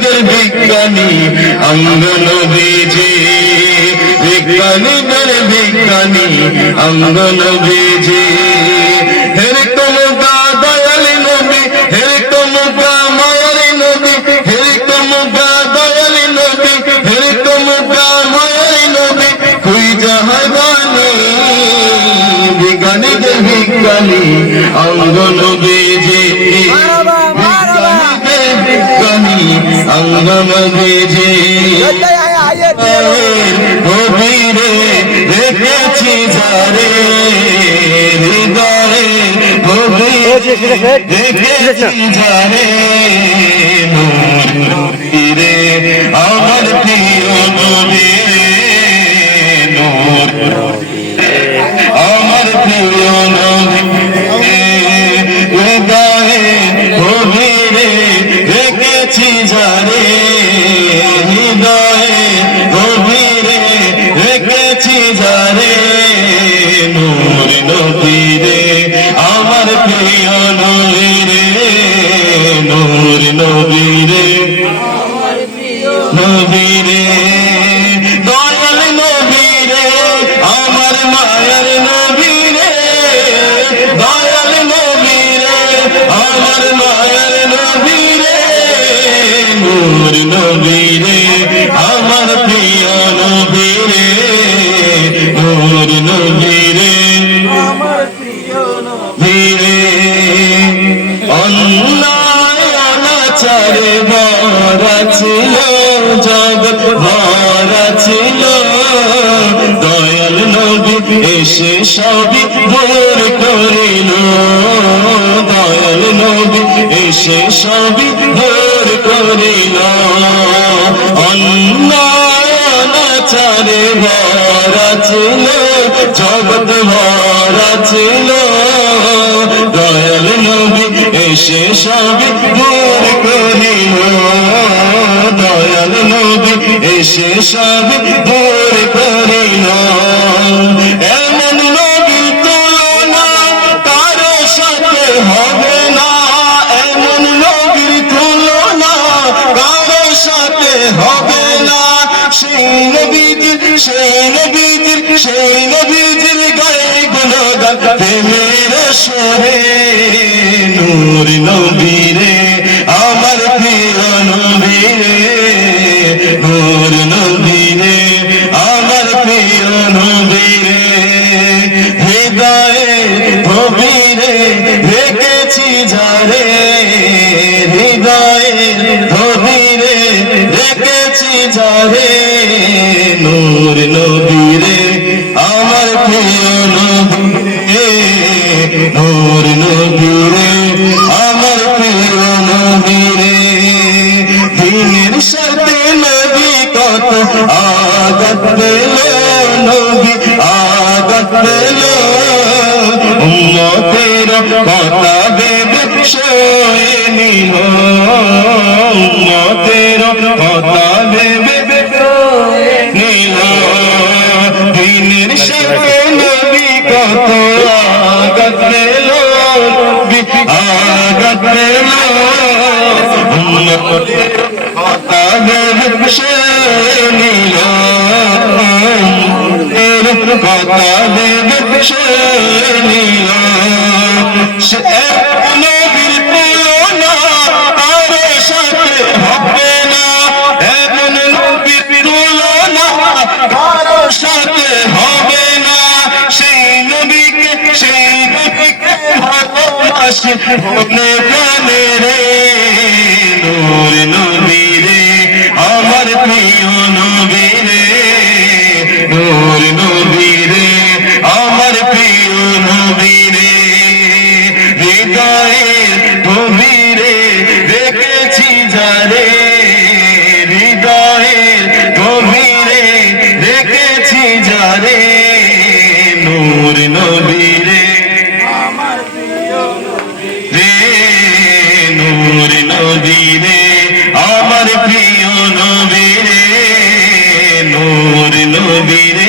বিজ্ঞানীদের বিজ্ঞানী অঙ্গ নবীজি, বিজ্ঞানীদের বিজ্ঞানী অঙ্গ নবীজি। হেরে কমুকা দয়াল নবী, হেরে কমুকা মায়ার নবী, হেরে কমুকা দয়াল নবী, হেরে কমুকা মায়ার নবী, খুই যাহার বাণী বিজ্ঞানীদের বিজ্ঞানী অঙ্গ নবীজি, বিজ্ঞানীদের বিজ্ঞানী অঙ্গ নবীজি। গভীরে রেখেছি যারে হৃদয়ে, গভীরে রেখেছি যারে নূরে আমার প্রিয় নবী, নূর আমার প্রিয় নবী, হৃদয়ে গভীরে রেখেছি যারে, হৃদয়ে গভীরে রেখেছি যারে নূর নবীরে আমার প্রিয় নবীরে, নূর নবীরে নবীরে দয়াল নবীরে আমার মায়ের নবীরে, দয়াল নবীরে আমার মায়ের নবীরে, নূর নবীরে আমার প্রিয় নবীরে, নূর নবীরে আমার প্রিয় নবীরে। অন্যায় অনাচারে ভরা ছিল জগৎ, ভরা ছিল, দয়াল নবী এসে সবই দূর করিল, দয়াল নবী এসে সবই দূর করিল। অন্যায় অনাচারে ভরা ছিল জগৎ, ভরা ছিল, দয়াল নবী এসে সবই দূর করিল, দয়াল নবী এসে সবই দূর করিল। এমন নবীর তুলনা কারো সাথে হবে না, এমন নবীর তুলনা কারো সাথে হবে না। সেই নবীজির, সেই নবীজির, সেই নবীজির গায়ে গুণগান প্রেমের সুরে, নূর নবীরে আমার প্রিয় নবীরে, নূর নবীরে আমার প্রিয় নবীরে, হৃদয়ে গভীরে রেখেছি যারে, হৃদয়ে গভীরে রেখেছি যারে নূর নবীরে আমার প্রিয় নবীরে, নূর নবীরে আমার প্রিয় নবীরে। দিনের সাথে নবী কত আঘাত পেল, নবী আঘাত পেল, উম্মতের কথা ভেবে সয়ে নিল, উম্মতের কথা ভেবে নিল। দিনের সাথে নবী কত আঘাত পেল, আঘাত পেল, উম্মতের কথা ভেবে সয়ে নিল, কথা ভেবে সয়ে নিল। নবীর তুলনা কারো সাথে হবে না, এমন নবীর তুলনা কারো সাথে হবে না। সেই নবীকে, সেই নবীকে ভালোবাসে মনে প্রাণে রে, নূর নবীরে আমার প্রিয় নবীরে, নূর নবীরে আমার প্রিয় নবীরে, হৃদয়ের গভীরে রেখেছি যারে, হৃদয়ের গভীরে রেখেছি যারে নূর নবীরে আমার প্রিয় নবীরে, নূর নবীরে আমার প্রিয় নবীরে, নূর নবীরে।